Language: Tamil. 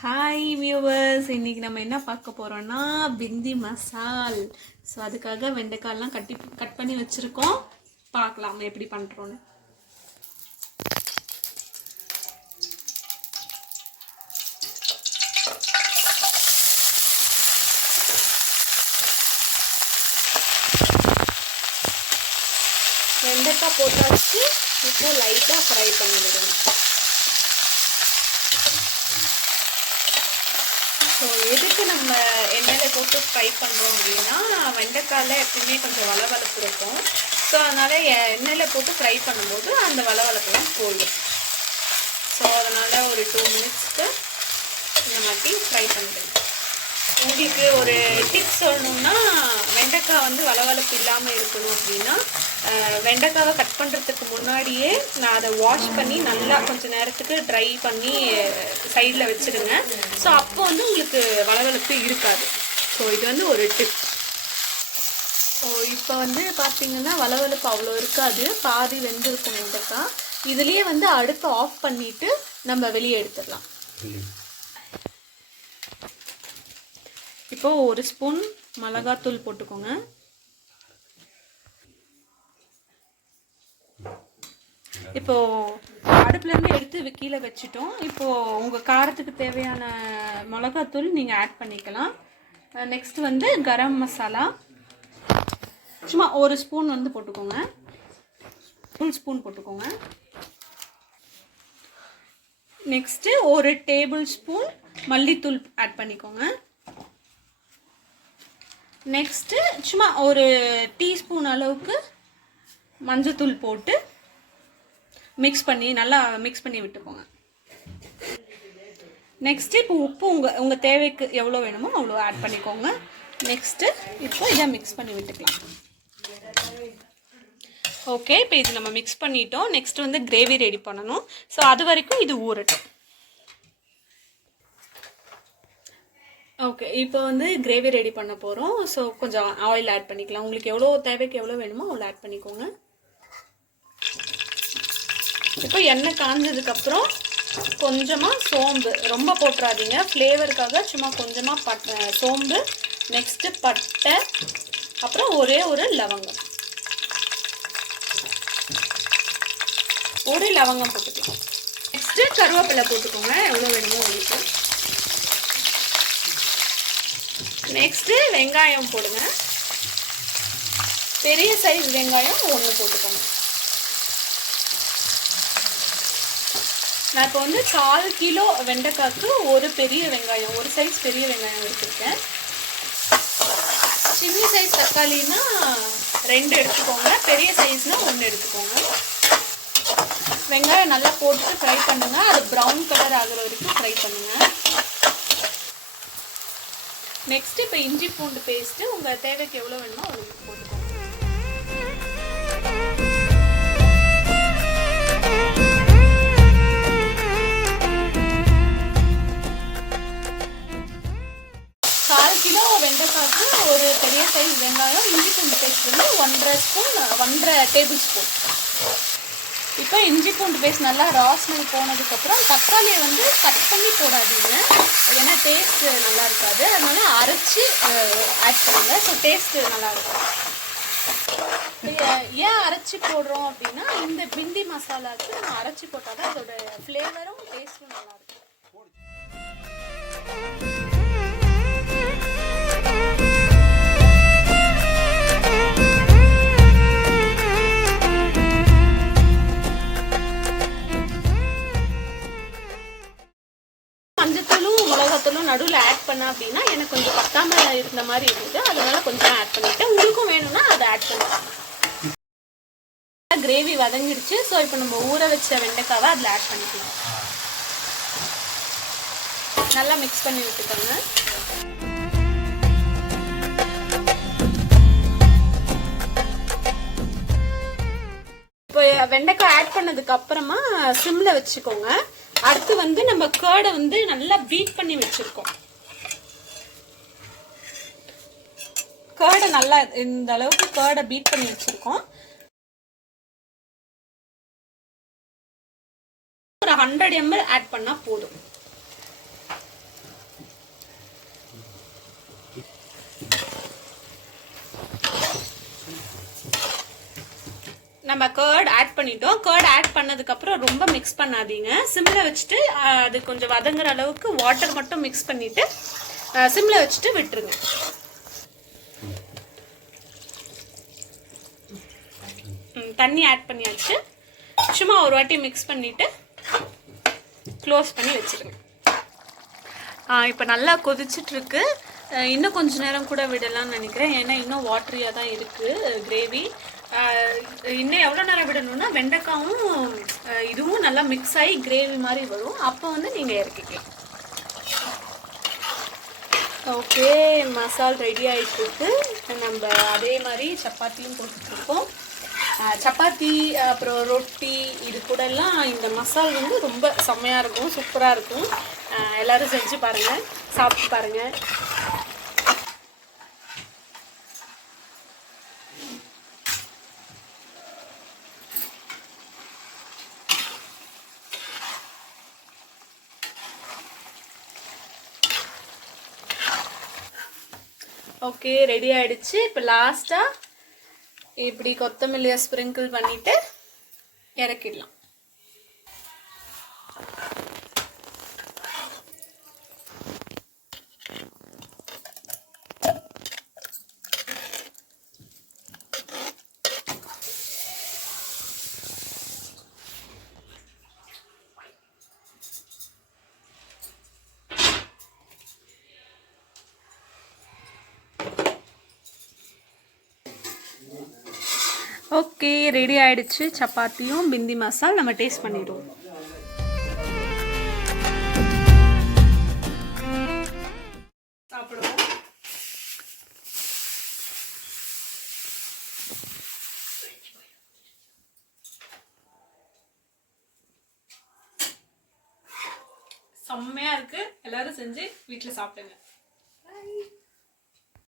ஹாய் வியூவர்ஸ் இன்னைக்கு நம்ம என்ன பார்க்க போகிறோன்னா பிந்தி மசால் ஸோ அதுக்காக வெண்டைக்காயெல்லாம் கட்டி கட் பண்ணி வச்சுருக்கோம். பார்க்கலாம் எப்படி பண்ணுறோன்னு வெண்டைக்காய் போட்டாச்சு. இப்போ லைட்டாக ஃப்ரை பண்ணிடுறோம் ஸோ எதுக்கு நம்ம எண்ணெயில் போட்டு ஃப்ரை பண்ணுறோம் அப்படின்னா வெண்டைக்காயில் எப்பயுமே கொஞ்சம் வளவளப்பு இருக்கும். ஸோ அதனால் எண்ணெயில் போட்டு ஃப்ரை பண்ணும்போது அந்த வளவளப்பெல்லாம் போயிடும். ஸோ அதனால் ஒரு டூ மினிட்ஸ்க்கு இந்த மாதிரி ஃப்ரை பண்ணுறேன் உங்களுக்கு ஒரு டிப்ஸ் சொல்லணும்னா வெண்டைக்காய் வந்து வளவளப்பு இல்லாமல் இருக்கணும் அப்படின்னா வெண்டைக்காவை கட் பண்ணுறதுக்கு முன்னாடியே நான் அதை வாஷ் பண்ணி நல்லா கொஞ்ச நேரத்துக்கு ட்ரை பண்ணி சைடில் வச்சுடுங்க. ஸோ அப்போ வந்து உங்களுக்கு வளவளப்பு இருக்காது. ஸோ இது வந்து ஒரு டிப் ஸோ இப்போ வந்து பார்த்தீங்கன்னா வளவளப்பு அவ்வளோ இருக்காது. பாதி வெந்திருக்கும் வெண்டைக்காய் இதுலேயே வந்து அடுப்பை ஆஃப் பண்ணிவிட்டு நம்ம வெளியே எடுத்துடலாம். இப்போ ஒரு ஸ்பூன் மிளகாத்தூள் போட்டுக்கோங்க. இப்போது அடுப்புலேருந்து எடுத்து கீழே வச்சுட்டோம். இப்போ உங்கள் காரத்துக்கு தேவையான மிளகாத்தூள் நீங்கள் ஆட் பண்ணிக்கலாம். நெக்ஸ்ட் வந்து கரம் மசாலா. சும்மா ஒரு ஸ்பூன் வந்து போட்டுக்கோங்க. ஃபுல் ஸ்பூன் போட்டுக்கோங்க. நெக்ஸ்ட்டு ஒரு டேபிள் ஸ்பூன் மல்லித்தூள் ஆட் பண்ணிக்கோங்க. நெக்ஸ்ட்டு சும்மா ஒரு டீஸ்பூன் அளவுக்கு மஞ்சத்தூள் போட்டு மிக்ஸ் பண்ணி நல்லா மிக்ஸ் பண்ணி விட்டுக்கோங்க. நெக்ஸ்ட்டு இப்போ உப்பு உங்கள் உங்கள் தேவைக்கு எவ்வளோ வேணுமோ அவ்வளோ ஆட் பண்ணிக்கோங்க. நெக்ஸ்ட்டு இப்போ இதை மிக்ஸ் பண்ணி விட்டுக்கலாம். ஓகே இப்போ இது நம்ம மிக்ஸ் பண்ணிட்டோம். நெக்ஸ்ட் வந்து கிரேவி ரெடி பண்ணணும். ஸோ அது வரைக்கும் இது ஊறட்டும். ஓகே இப்போ வந்து கிரேவி ரெடி பண்ண போகிறோம் ஸோ கொஞ்சம் ஆயில் ஆட் பண்ணிக்கலாம். உங்களுக்கு எவ்வளோ தேவைக்கு எவ்வளோ வேணுமோ அவ்வளோ ஆட் பண்ணிக்கோங்க. இப்போ எண்ணெய் காஞ்சதுக்கப்புறம் கொஞ்சமாக சோம்பு. ரொம்ப போட்டுறாதீங்க. ஃப்ளேவருக்காக சும்மா கொஞ்சமாக பட் சோம்பு நெக்ஸ்ட்டு பட்டை அப்புறம் ஒரே ஒரு லவங்கம். ஒரு லவங்கம் போட்டுக்கலாம். நெக்ஸ்ட்டு கருவேப்பிலை போட்டுக்கோங்க. எவ்வளோ வேணுமோ உங்களுக்கு. நெக்ஸ்ட்டு வெங்காயம் போடுங்க. பெரிய சைஸ் வெங்காயம் ஒன்று போட்டுக்கோங்க. நான் இப்போ வந்து கால் கிலோ வெண்டைக்காய்க்கு ஒரு பெரிய வெங்காயம் ஒரு சைஸ் பெரிய வெங்காயம் எடுத்துருக்கேன் சின்ன சைஸ் தக்காளினா ரெண்டு எடுத்துக்கோங்க பெரிய சைஸ்னால் ஒன்று எடுத்துக்கோங்க. வெங்காயம் நல்லா போட்டு ஃப்ரை பண்ணுங்கள் அது ப்ரௌன் கலர் ஆகிற வரைக்கும் ஃப்ரை பண்ணுங்கள் நெக்ஸ்ட் இப்போ இஞ்சி பூண்டு பேஸ்ட்டு உங்கள் தேவைக்கு எவ்வளோ வேணுமோ அவ்வளோ போட்டுக்கோங்க. கால் கிலோ வெண்டைக்காய்க்கு ஒரு பெரிய சைஸ் வெங்காயம் இஞ்சி பூண்டு பேஸ்ட் வந்து ஒன்றரை ஸ்பூன் ஒன்றரை டேபிள் ஸ்பூன் இப்போ இஞ்சி பூண்டு பேஸ்ட் நல்லா ராஸ்மெல் போனதுக்கப்புறம் தக்காளியை வந்து கட் பண்ணி போடாதீங்க. ஏன்னா டேஸ்ட் நல்லா இருக்காது. அதனால அரைச்சி ஆட் பண்ணுங்க. ஸோ டேஸ்ட் நல்லா இருக்கும். ஏன் அரைச்சி போடுறோம் அப்படின்னா இந்த பிந்தி மசாலாவுக்கு நம்ம அரைச்சி போட்டால் தான் அதோட ஃப்ளேவரும் டேஸ்ட்டும் நல்லா இருக்கும் நடுவில் ஆட் பண்ண அப்படின்னா எனக்கு கொஞ்சம் பத்தாம இருந்த மாதிரி இருந்தது. அதனால கொஞ்சம் ஆட் பண்ணிட்டேன். உங்களுக்கும் வேணும்னா அதை ஆட் பண்ணிக்கலாம் கிரேவி வதங்கிடுச்சு. ஸோ இப்போ நம்ம ஊற வச்ச வெண்டைக்காவை அதில் ஆட் பண்ணிக்கலாம். நல்லா மிக்ஸ் பண்ணி விட்டுக்கோங்க. இப்போ வெண்டைக்காய் ஆட் பண்ணதுக்கு அப்புறமா சிம்ல வச்சுக்கோங்க. அடுத்து வந்து நம்ம கேர்டை வந்து நல்லா பீட் பண்ணி வச்சிருக்கோம். கேர்டை நல்லா இந்த அளவுக்கு கேர்டை பீட் பண்ணி வச்சிருக்கோம். ஒரு ஹண்ட்ரட் எம்எல் ஆட் பண்ணா போதும். நம்ம கேர்ட் ஆட் பண்ணிட்டோம். கேர்ட் ஆட் பண்ணதுக்கப்புறம் ரொம்ப மிக்ஸ் பண்ணாதீங்க. சிம்மில் வச்சுட்டு அது கொஞ்சம் வதங்குற அளவுக்கு வாட்டர் மட்டும் மிக்ஸ் பண்ணிவிட்டு சிம்மில் வச்சுட்டு விட்டுருங்க. தண்ணி ஆட் பண்ணியாச்சு. சும்மா ஒரு வாட்டி மிக்ஸ் பண்ணிவிட்டு க்ளோஸ் பண்ணி வச்சிருங்க. இப்போ நல்லா கொதிச்சிட்டு இருக்கு இன்னும் கொஞ்ச நேரம் கூட விடலாம்னு நினைக்கிறேன். ஏன்னா இன்னும் வாட்டரியாக தான் இருக்குது கிரேவி இன்னும் எவ்வளோ நேரம் விடணும்னா வெண்டைக்காவும் இதுவும் நல்லா மிக்ஸ் ஆகி கிரேவி மாதிரி வரும். அப்போ வந்து நீங்கள் இறக்கிக்கலாம். ஓகே மசால் ரெடி ஆகிட்டு நம்ம அதே மாதிரி சப்பாத்தியும் போட்டுட்ருக்கோம். சப்பாத்தி அப்புறம் ரொட்டி இது கூடலாம் இந்த மசால் வந்து ரொம்ப செம்மையாக இருக்கும் சூப்பராக இருக்கும். அஹ் எல்லாரும் செஞ்சு பாருங்கள் சாப்பிட்டு பாருங்கள் ஓகே ரெடி ஆகிடுச்சு இப்போ லாஸ்ட்டாக இப்படி கொத்தமல்லியை ஸ்ப்ரிங்கிள் பண்ணிவிட்டு இறக்கிடலாம். ஓகே ரெடி ஆயிடுச்சு. சப்பாத்தியும் பிந்தி மசால் நம்ம டேஸ்ட் பண்ணிடுவோம். சாப்பிடுவோம் செம்மையா இருக்கு. எல்லாரும் செஞ்சு வீட்டில் சாப்பிடுங்க.